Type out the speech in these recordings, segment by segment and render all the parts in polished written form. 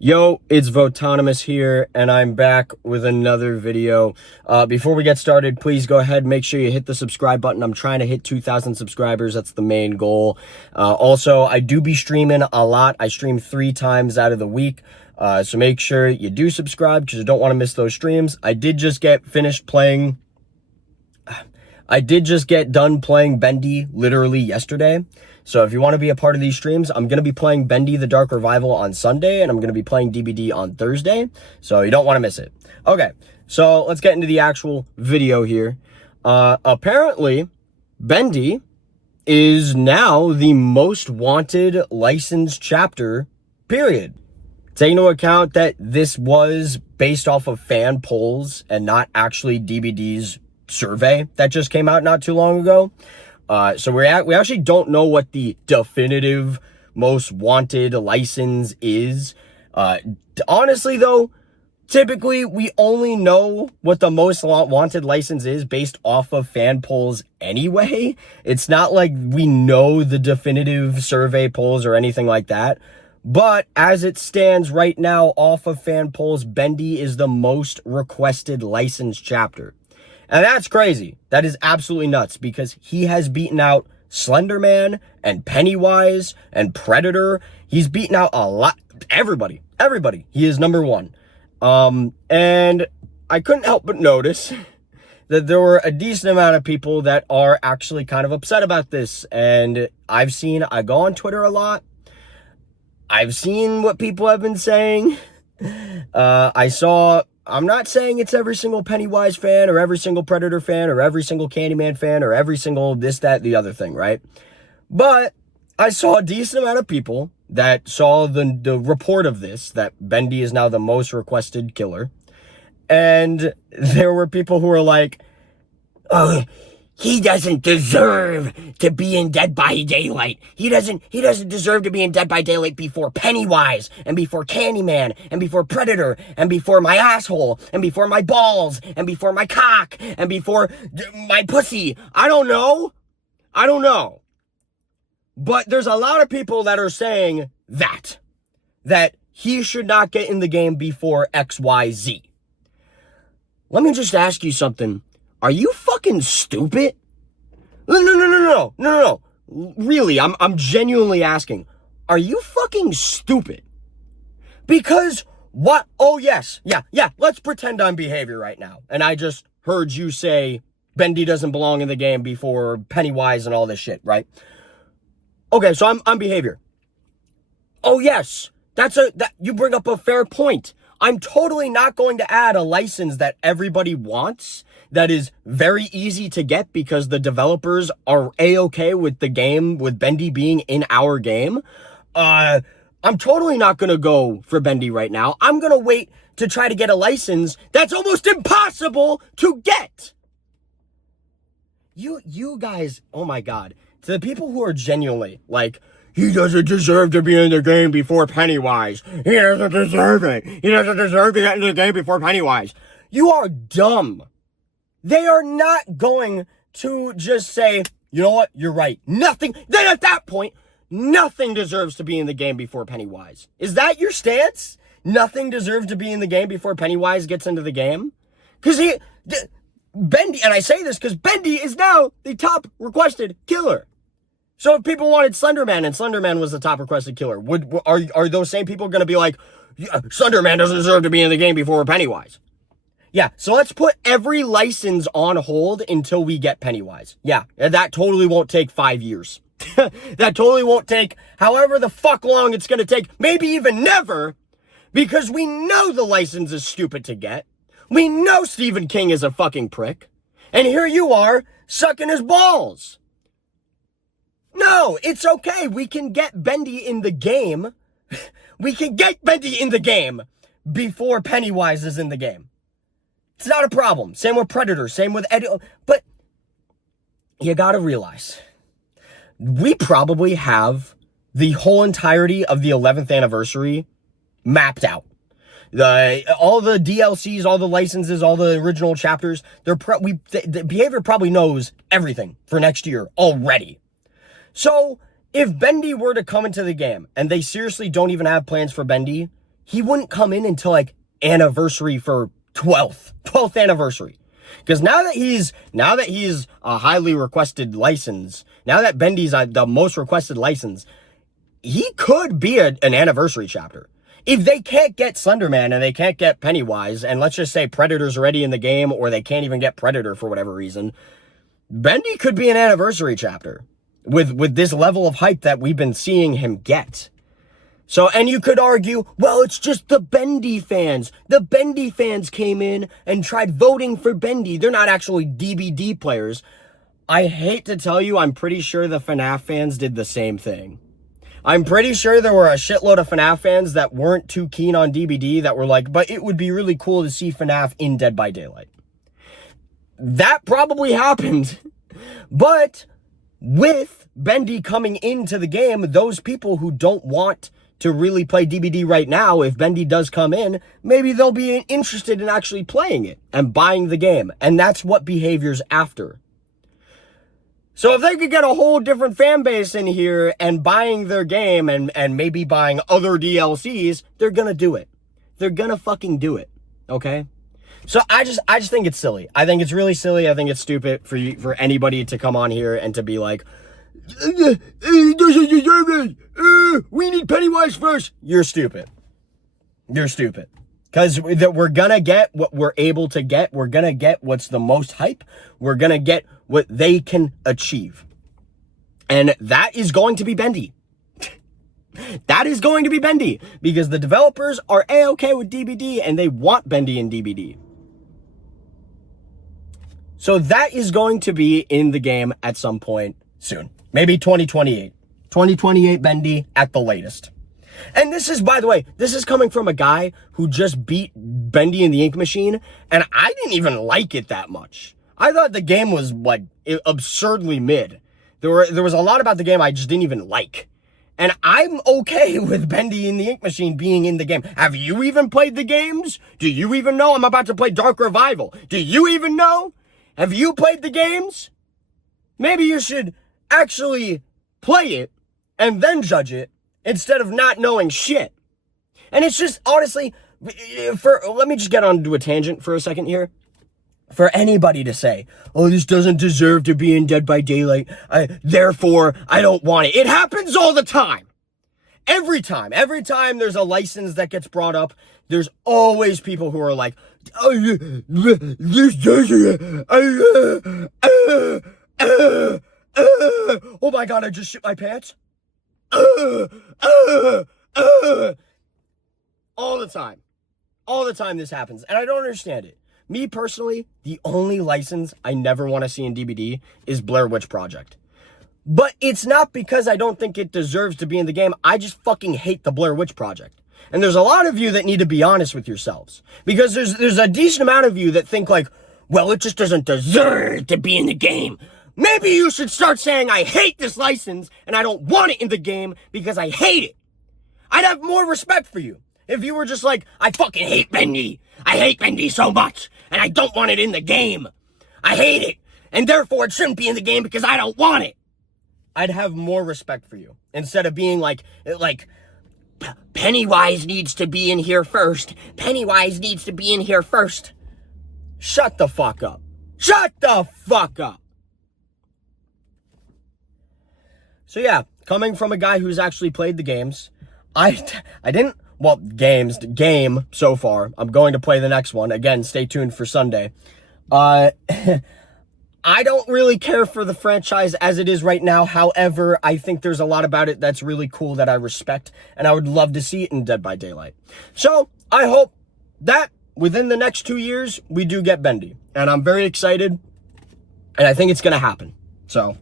Yo, it's Votonomous here, and I'm back with another video. Before we get started, please go ahead and make sure you hit the subscribe button. I'm trying to hit 2,000 subscribers. That's the main goal. Also, I do be streaming a lot. I stream 3 times out of the week. So make sure you do subscribe because you don't want to miss those streams. I did just get done playing Bendy literally yesterday. So if you want to be a part of these streams, I'm going to be playing Bendy the Dark Revival on Sunday, and I'm going to be playing DBD on Thursday. So you don't want to miss it. Okay, so let's get into the actual video here. Apparently, Bendy is now the most wanted licensed chapter, period. Take into account that this was based off of fan polls and not actually DBD's survey that just came out not too long ago. So we actually don't know what the definitive most wanted license is. Honestly, though, typically we only know what the most wanted license is based off of fan polls anyway. It's not like we know the definitive survey polls or anything like that. But as it stands right now off of fan polls, Bendy is the most requested licensed chapter. And that's crazy. That is absolutely nuts because he has beaten out Slender Man and Pennywise and Predator. He's beaten out a lot. Everybody. He is number one. And I couldn't help but notice that there were a decent amount of people that are actually kind of upset about this. And I go on Twitter a lot. I've seen what people have been saying. I'm not saying it's every single Pennywise fan or every single Predator fan or every single Candyman fan or every single this, that, the other thing, right? But I saw a decent amount of people that saw the report of this, that Bendy is now the most requested killer. And there were people who were like, oh, he doesn't deserve to be in Dead by Daylight. He doesn't deserve to be in Dead by Daylight before Pennywise and before Candyman and before Predator and before my asshole and before my balls and before my cock and before my pussy. I don't know. But there's a lot of people that are saying that he should not get in the game before XYZ. Let me just ask you something. Are you fucking stupid? No. Really, I'm genuinely asking. Are you fucking stupid? Because what? Oh, yes. Yeah. Let's pretend I'm behavior right now. And I just heard you say Bendy doesn't belong in the game before Pennywise and all this shit, right? Okay, so I'm behavior. Oh, yes. You bring up a fair point. I'm totally not going to add a license that everybody wants that is very easy to get because the developers are A-okay with the game, with Bendy being in our game. I'm totally not going to go for Bendy right now. I'm going to wait to try to get a license that's almost impossible to get. You guys, oh my God. To the people who are genuinely like, he doesn't deserve to be in the game before Pennywise. He doesn't deserve it. He doesn't deserve to get in the game before Pennywise. You are dumb. They are not going to just say, you know what, you're right. Nothing. Then at that point, nothing deserves to be in the game before Pennywise. Is that your stance? Nothing deserves to be in the game before Pennywise gets into the game? Because Bendy, and I say this because Bendy is now the top requested killer. So if people wanted Slenderman and Slenderman was the top requested killer, are those same people going to be like, yeah, Slenderman doesn't deserve to be in the game before Pennywise? Yeah, so let's put every license on hold until we get Pennywise. Yeah, that totally won't take 5 years. That totally won't take however the fuck long it's going to take, maybe even never, because we know the license is stupid to get. We know Stephen King is a fucking prick. And here you are, sucking his balls. No, it's okay. We can get Bendy in the game. We can get Bendy in the game before Pennywise is in the game. It's not a problem. Same with Predator. Same with Eddie. But you gotta realize, we probably have the whole entirety of the 11th anniversary mapped out. All the DLCs, all the licenses, all the original chapters, the behavior probably knows everything for next year already. So if Bendy were to come into the game and they seriously don't even have plans for Bendy, he wouldn't come in until like anniversary for 12th anniversary. Because now that he's a highly requested license, now that Bendy's the most requested license, he could be an anniversary chapter. If they can't get Slenderman and they can't get Pennywise, and let's just say Predator's already in the game, or they can't even get Predator for whatever reason, Bendy could be an anniversary chapter with this level of hype that we've been seeing him get. So, and you could argue, well, it's just the Bendy fans. The Bendy fans came in and tried voting for Bendy. They're not actually DBD players. I hate to tell you, I'm pretty sure the FNAF fans did the same thing. I'm pretty sure there were a shitload of FNAF fans that weren't too keen on DBD that were like, but it would be really cool to see FNAF in Dead by Daylight. That probably happened. But with Bendy coming into the game, those people who don't want to really play DBD right now, if Bendy does come in, maybe they'll be interested in actually playing it and buying the game. And that's what behavior's after. So if they could get a whole different fan base in here and buying their game and maybe buying other DLCs, they're gonna do it. They're gonna fucking do it. Okay? So I just think it's silly. I think it's really silly. I think it's stupid for anybody to come on here and to be like, he doesn't deserve it. We need Pennywise first. You're stupid. You're stupid. Because we're going to get what we're able to get. We're going to get what's the most hype. We're going to get what they can achieve. And that is going to be Bendy. That is going to be Bendy. Because the developers are A-okay with DBD and they want Bendy in DBD. So that is going to be in the game at some point soon. Maybe 2028. 2028 Bendy at the latest. And this is, by the way, this is coming from a guy who just beat Bendy in the Ink Machine, and I didn't even like it that much. I thought the game was, like, absurdly mid. There was a lot about the game I just didn't even like. And I'm okay with Bendy in the Ink Machine being in the game. Have you even played the games? Do you even know? I'm about to play Dark Revival. Do you even know? Have you played the games? Maybe you should actually play it and then judge it instead of not knowing shit. And it's just, honestly, let me just get onto a tangent for a second here. For anybody to say, oh, this doesn't deserve to be in Dead by Daylight, therefore I don't want it. It happens all the time. Every time there's a license that gets brought up, there's always people who are like, oh, this doesn't, oh my God, I just shit my pants. All the time this happens, and I don't understand it. Me personally, the only license I never want to see in DBD is Blair Witch Project. But it's not because I don't think it deserves to be in the game. I just fucking hate the Blair Witch Project. And there's a lot of you that need to be honest with yourselves. Because there's a decent amount of you that think like, well, it just doesn't deserve to be in the game. Maybe you should start saying, I hate this license and I don't want it in the game because I hate it. I'd have more respect for you if you were just like, I fucking hate Bendy. I hate Bendy so much and I don't want it in the game. I hate it and therefore it shouldn't be in the game because I don't want it. I'd have more respect for you instead of being like, Pennywise needs to be in here first. Pennywise needs to be in here first. Shut the fuck up. Shut the fuck up. So yeah, coming from a guy who's actually played the games, game so far. I'm going to play the next one. Again, stay tuned for Sunday. I don't really care for the franchise as it is right now. However, I think there's a lot about it that's really cool that I respect, and I would love to see it in Dead by Daylight. So I hope that within the next 2 years, we do get Bendy. And I'm very excited, and I think it's going to happen. So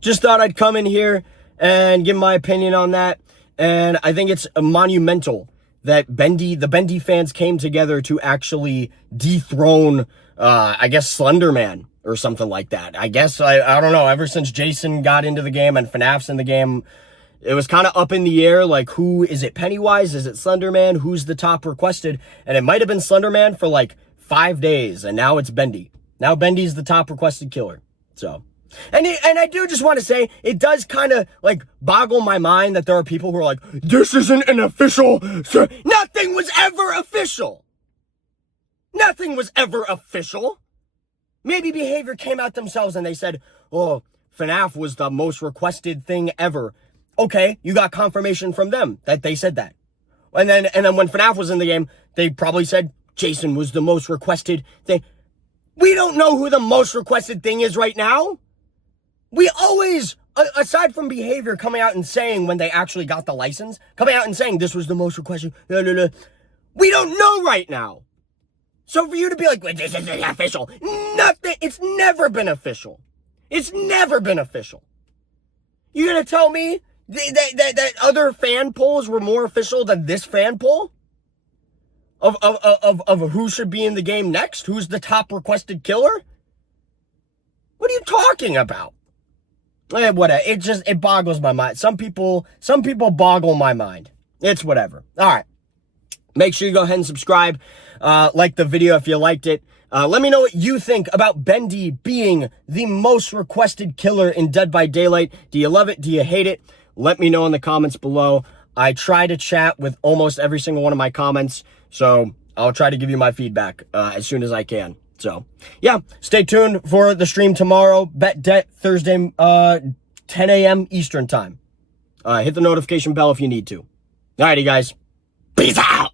just thought I'd come in here and give my opinion on that. And I think it's monumental that the Bendy fans came together to actually dethrone, I guess, Slenderman or something like that. I guess, I don't know, ever since Jason got into the game and FNAF's in the game, it was kind of up in the air, like, who, is it Pennywise, is it Slenderman, who's the top requested? And it might have been Slenderman for like 5 days, and now it's Bendy. Now Bendy's the top requested killer. So And I do just want to say, it does kind of, like, boggle my mind that there are people who are like, this isn't an official... Nothing was ever official. Nothing was ever official. Maybe Behavior came out themselves and they said, oh, FNAF was the most requested thing ever. Okay, you got confirmation from them that they said that. And then when FNAF was in the game, they probably said Jason was the most requested thing. We don't know who the most requested thing is right now. We always, aside from Behavior coming out and saying when they actually got the license, coming out and saying this was the most requested, we don't know right now. So for you to be like, well, this isn't official, nothing, it's never been official. It's never been official. You're going to tell me that other fan polls were more official than this fan poll? Of who should be in the game next? Who's the top requested killer? What are you talking about? Whatever. It boggles my mind. Some people boggle my mind. It's whatever. All right. Make sure you go ahead and subscribe. Like the video if you liked it. Let me know what you think about Bendy being the most requested killer in Dead by Daylight. Do you love it? Do you hate it? Let me know in the comments below. I try to chat with almost every single one of my comments, so I'll try to give you my feedback as soon as I can. So, yeah, stay tuned for the stream tomorrow. Bet Debt Thursday, 10 a.m. Eastern time. Hit the notification bell if you need to. Alrighty, guys. Peace out!